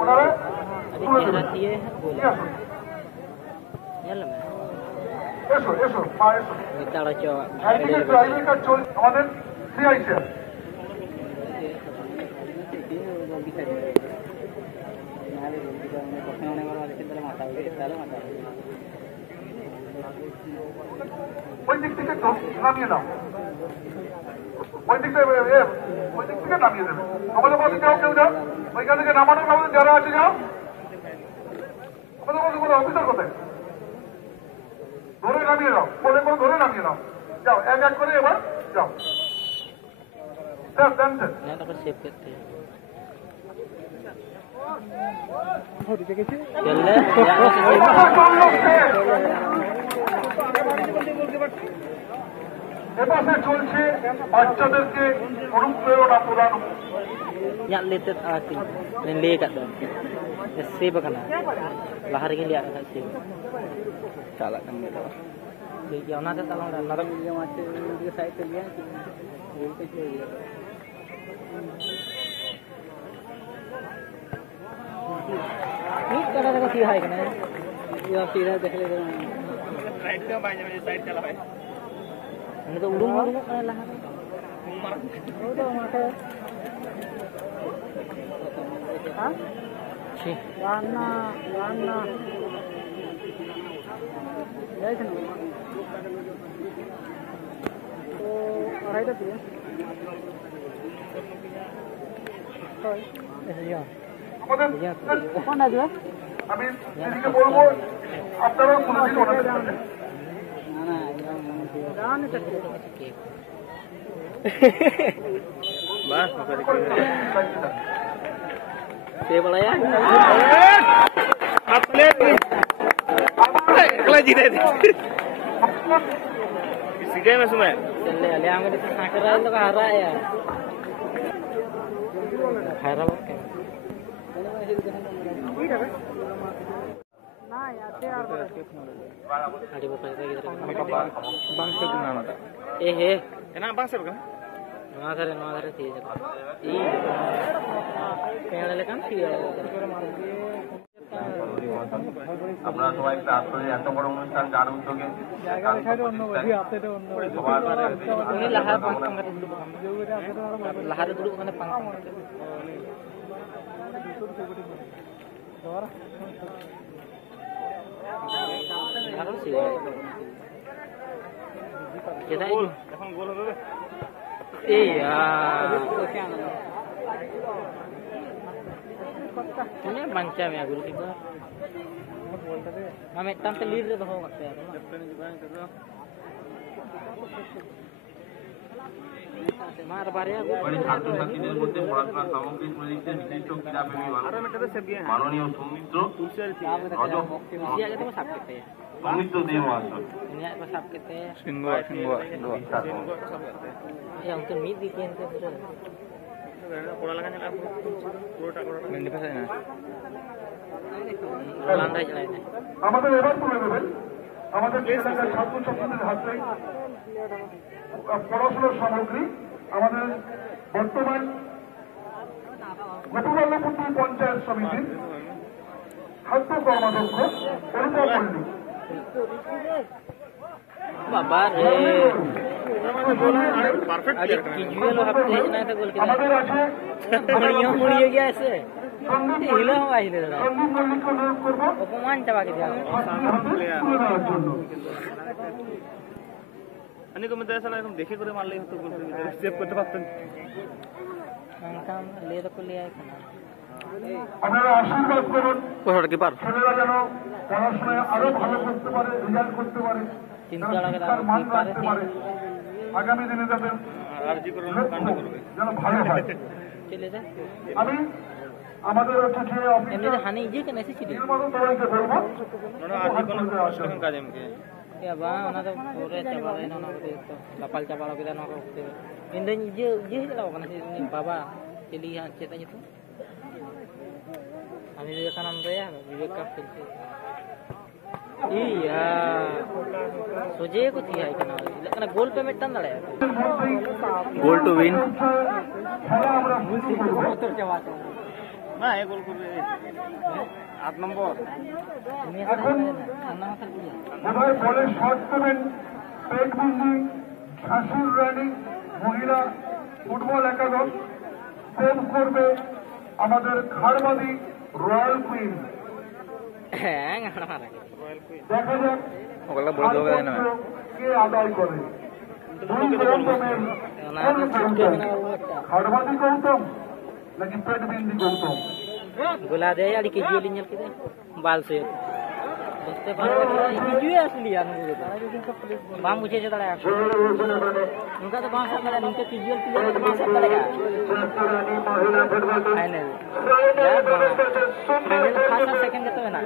ওনারা अभी चेहरा दिए हैं बोला चल मैं এসো এসো মা এসো निताड़ा चो একদিকে ড্রাইভিং কাজ চলছে আমাদের সিআই স্যার ওই দিক থেকে নামিয়ে দাও ওই দিক থেকে নামিয়ে দেবে আমাদের পাশে যাও কেউ যাও ওইখান থেকে নামানোর আমাদের যারা আছে যাও আমাদের পাশে কোনো অফিসার কোথায় ধরে নামিয়ে দাও বলে করে ধরে নামিয়ে দাও যাও এক এক করে এবার যাও স্যার দেন স্যার सेव करते हैं এপাশে চলছে বাচ্চাদেরকে অনুপ্রেরণা প্রদান या लेते आती ले kat dah सेव करना बाहर के लिए आना save salah kan gitu dia ona ta talang dah narak dia macam dia side ke dia बोलते थे नहीं करा देखो सीधा है कने या सीधा देख ले राइट का बाय में साइड चला भाई मैंने तो उड़ूंगा कने लहा वो तो माथे हां छी वाना जाइए तो राइट है कौन है जो আমি দিদিকে বলবো আপনারাও বলে দিন ওনাদের সাথে बस से बोला यार अपने अगला जीते थे सीधे में सुने चले ले हम तो साकर रहा है तो हारा है यार हारा बात क्या ना यार ते यार अरे बता दे इधर बांग से गुना ना ए हे ना बांग से बगा ना करे थी जगह ई पेड़ लेकिन थी আমরা সবাই আসলে এত বড় অনুষ্ঠান যার উদ্যোগে ini lahar pangkang lahar dulu mana pangkang harus sih kita ini iya ini macam ya guru kita हमें तम से लीड तो होगा यार मार बारे ছাত্রছাত্রীদের মধ্যে পড়াশোনা সামগ্রী তুলে দিচ্ছেন বিশিষ্ট ক্রীড়াপ্রেমী মাননীয় সৌমিত্র সৌমিত্র দেব মহাশয় untuk mid bikin tuh আমাদের এবার তুলে দেবেন আমাদের ছাত্রছাত্রীদের হাতে পড়াশোনার সামগ্রী আমাদের বর্তমান গোপীবল্লভপুর পঞ্চায়েত সমিতির খাদ্য কর্মাধ্যক্ষ অনুপম মল্লিক बाबा रे अरे कीजिए लो हफ्ते इतना तो बोल के আমাদের আছে मुड़ियो गया ऐसे हिला हुआ हिले दादा সন্দীপ মল্লিককে অনুরোধ করবো अपमान चबा के दिया তুলে নেওয়ার জন্য अनि को मैं ऐसा एकदम देखे करे मार ले तो बोलते सेव करते पारतेन काम ले तो ले आए আপনারা আশীর্বাদ করুন कोहड़ के पार ছেলেরা যেন পড়াশোনায় আরো ভালো করতে পারে রেজাল্ট করতে পারে শিক্ষার মান রাখতে পারে আগামী দিনে যাদের आरजी करो कांड करबे যেন ভালো হয় चले जा আমি আমাদের হচ্ছে যে एमने तो हानि जे के नहीं छी অফিসের মতো সবাইকে বলবো ना आरजी कोनो कष्ट काज MK ya bang ona to pure chaba lain ona ko to lapal chaba lo kita no ko indon je law kana si baba cili han cetanya tu ami vivekananda ya viveka filse iya soje ko thi hai kana lekana goal pe mettan dale goal to win খেলা আমরা motor chaba না এ গোল করবে 8 নম্বর এখন বোধহয় বলের shot করবেন পেটবন্দি ঝাঁসির রানী মহিলা ফুটবল একাদশ, সেভ করবে আমাদের খারবাদি রয়্যাল কুইন। হ্যাঁ মারা দেখা যাক কে আদায় করে। খারবাদি গৌতম নাকি পেটবিন্দি গৌতম? गुला दे यार के जी लिंजल के बाल से उससे बाल वीडियो असली यार बाम मुझे से दड़ा उनका तो बाम से दड़ा उनके फिजिकल प्लेयर तो बाम से दड़ेगा फाइनल यार फाइनल 5 सेकंड तो है ना